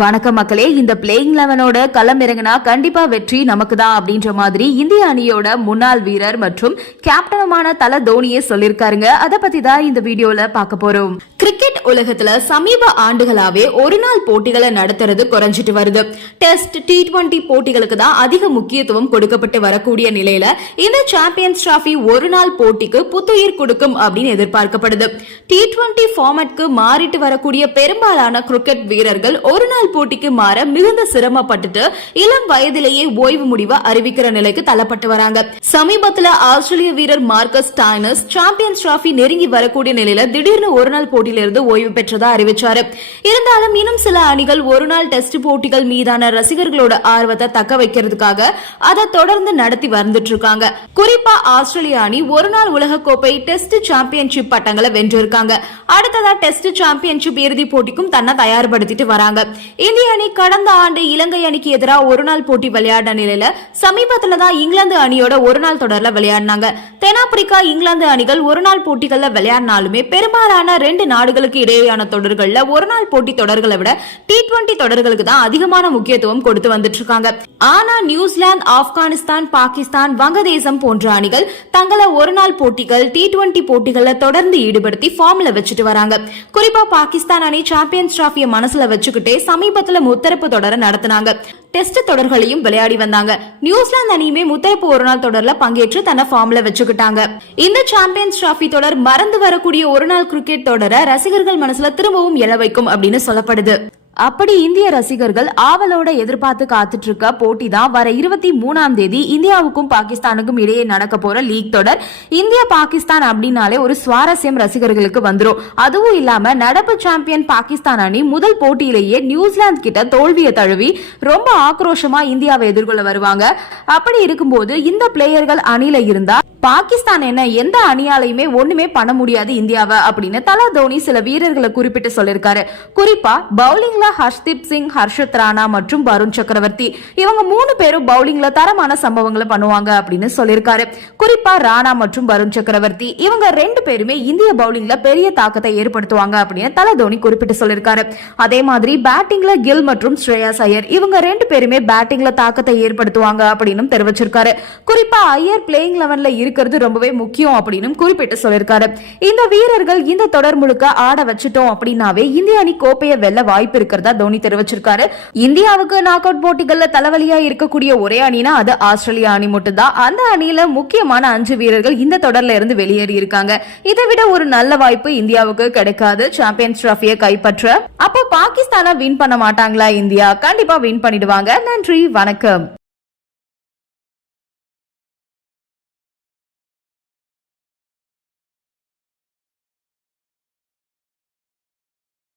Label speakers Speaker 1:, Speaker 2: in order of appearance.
Speaker 1: வணக்கம் மக்களே இந்த பிளேயிங் லெவனோட களம் இறங்கினா கண்டிப்பா வெற்றி நமக்கு தான் அப்படின்ற மாதிரி இந்திய அணியோட முன்னாள் வீரர் மற்றும் கேப்டனுமான தல தோனியே சொல்லியிருக்காருங்க அதை பத்தி தான் இந்த வீடியோல பார்க்க போறோம். கிரிக்கெட் உலகத்துல சமீப ஆண்டுகளாவே ஒரு நாள் போட்டிகளை நடத்துறது குறைஞ்சிட்டு வருது. டெஸ்ட் டி டுவெண்டி போட்டிகளுக்கு தான் அதிக முக்கியத்துவம் கொடுக்கப்பட்டு வரக்கூடிய நிலையில இந்த சாம்பியன்ஸ் டிராஃபி ஒரு நாள் போட்டிக்கு புத்துயிர் கொடுக்கும் அப்படின்னு எதிர்பார்க்கப்படுது. டி டுவெண்டி ஃபார்மட்க்கு மாறிட்டு வரக்கூடிய பெரும்பாலான கிரிக்கெட் வீரர்கள் ஒரு நாள் போட்டிக்கு மாற மிகுந்த சிரமப்பட்டுட்டு இளம் வயதிலேயே ஓய்வு முடிவை அறிவிக்கிற நிலைக்கு தள்ளப்பட்டு வராங்க. சமீபத்துல ஆஸ்திரேலிய வீரர் மார்க்கஸ் டைனஸ் சாம்பியன்ஸ் டிராபி நெருங்கி வரக்கூடிய நிலையில திடீர்னு ஒரு நாள் போட்டியிலிருந்து ஓய்வு பெற்றதா அறிவிச்சாரு. இருந்தாலும் இன்னும் சில அணிகள் ஒரு நாள் டெஸ்ட் போட்டிகள் மீதான ரசிகர்களோட ஆர்வத்தை தக்க வைக்கிறதுக்காக அதை தொடர்ந்து நடத்தி வந்துட்டு இருக்காங்க. குறிப்பா ஆஸ்திரேலிய அணி ஒரு நாள் உலக கோப்பை டெஸ்ட் சாம்பியன்ஷிப் பட்டங்களை வென்றிருக்காங்க. அடுத்ததா டெஸ்ட் சாம்பியன்ஷிப் இறுதி போட்டிக்கும் தன்னை தயார்படுத்திட்டு வராங்க. இந்திய அணி கடந்த ஆண்டு இலங்கை அணிக்கு எதிராக ஒரு நாள் போட்டி விளையாடின நிலையில சமீபத்துல தான் இங்கிலாந்து அணியோட ஒரு நாள் தொடர்ல விளையாடினாங்க. தென்னாப்பிரிக்கா இங்கிலாந்து அணிகள் ஒரு நாள் போட்டிகள்ல விளையாடினாலுமே பெரும்பாலான ரெண்டு நாடுகளுக்கு இடையேயான தொடர்கள்ல ஒரு நாள் போட்டி தொடர்களை விட டி டுவெண்டி தொடர்களுக்கு தான் அதிகமான முக்கியத்துவம் கொடுத்து வந்துட்டு இருக்காங்க ஆனா நியூசிலாந்து ஆப்கானிஸ்தான் பாகிஸ்தான் வங்கதேசம் போன்ற அணிகள் தங்களை ஒரு நாள் போட்டிகள் டி டுவெண்டி போட்டிகள்ல தொடர்ந்து ஈடுபடுத்தி ஃபார்ம்ல வச்சுட்டு வராங்க. குறிப்பா பாகிஸ்தான் அணி சாம்பியன்ஸ் டிராபியை மனசுல வச்சுக்கிட்டே சமீபத்துல முத்தரப்பு தொடரை நடத்தினாங்க. டெஸ்ட் தொடர்களையும் விளையாடி வந்தாங்க. நியூசிலாந்து அணியுமே முத்தரப்பு ஒரு நாள் தொடர்ல பங்கேற்று தன்னை ஃபார்ம்ல வச்சுக்கிட்டாங்க. இந்த சாம்பியன்ஸ் டிராபி தொடர் மறந்து வரக்கூடிய ஒரு நாள் கிரிக்கெட் தொடரை ரசிகர்கள் மனசுல திரும்பவும் எழ வைக்கும் அப்படின்னு சொல்லப்படுது. அப்படி இந்திய ரசிகர்கள் ஆவலோட எதிர்பார்த்து காத்துட்டு இருக்க போட்டி தான் வர இருபத்தி மூணாம் தேதி இந்தியாவுக்கும் பாகிஸ்தானுக்கும் இடையே நடக்க போற லீக் தொடர். இந்தியா பாகிஸ்தான் அப்படின்னாலே ஒரு சுவாரஸ்யம் ரசிகர்களுக்கு வந்துடும் அதுவும் இல்லாம நடப்பு சாம்பியன் பாகிஸ்தான் அணி முதல் போட்டியிலேயே நியூசிலாந்து கிட்ட தோல்வியை தழுவி ரொம்ப ஆக்ரோஷமா இந்தியாவை எதிர்கொள்ள வருவாங்க. அப்படி இருக்கும்போது இந்த பிளேயர்கள் அணியில இருந்தா பாகிஸ்தான் என்ன எந்த அணியாலையுமே ஒண்ணுமே பண்ண முடியாது இந்தியாவை அப்படின்னு தலா தோனி சில வீரர்களை குறிப்பிட்டு சொல்லியிருக்காரு. குறிப்பா பவுலிங்ல ஹர்ஷ்தீப் சிங் ஹர்ஷத் ராணா மற்றும் வருண் சக்கரவர்த்தி. இவங்க மூணு பேரும் பவுலிங்ல தரமான சம்பவங்களை பண்ணுவாங்க அப்படின்னு சொல்லியிருக்காரு. குறிப்பா ராணா மற்றும் வருண் சக்கரவர்த்தி இவங்க ரெண்டு பேருமே இந்திய பவுலிங்ல பெரிய தாக்கத்தை ஏற்படுத்துவாங்க அப்படின்னு தல தோனி குறிப்பிட்டு சொல்லியிருக்காரு. அதே மாதிரி பேட்டிங்ல கில் மற்றும் ஸ்ரேயாஸ் ஐயர் இவங்க ரெண்டு பேருமே பேட்டிங்ல தாக்கத்தை ஏற்படுத்துவாங்க அப்படின்னு தெரிவிச்சிருக்காரு. குறிப்பா ஐயர் பிளேயிங் லெவன்ல இருக்கிறது ரொம்பவே முக்கியம் அப்படின்னு குறிப்பிட்டு சொல்லியிருக்காரு. இந்த வீரர்கள் இந்த தொடர் முழுக்க ஆட வச்சுட்டோம் அப்படின்னாவே இந்திய அணி கோப்பையை வெல்ல வாய்ப்பு இருக்கிறதா தோனி தெரிவிச்சிருக்காரு. இந்தியாவுக்கு நாக் அவுட் போட்டிகள்ல தலைவலியா இருக்கக்கூடிய ஒரே அணினா அது ஆஸ்திரேலியா அணி மட்டும்தான். அந்த அணியில முக்கியமான அஞ்சு வீரர்கள் இந்த தொடர்ல இருந்து வெளியேறி இருக்காங்க. இதை விட ஒரு நல்ல வாய்ப்பு இந்தியாவுக்கு கிடைக்காது. சாம்பியன்ஸ் டிராஃபியை கைப்பற்ற. அப்போ பாகிஸ்தானை வின் பண்ண மாட்டாங்களா இந்தியா? கண்டிப்பா வின் பண்ணிடுவாங்க. நன்றி வணக்கம்.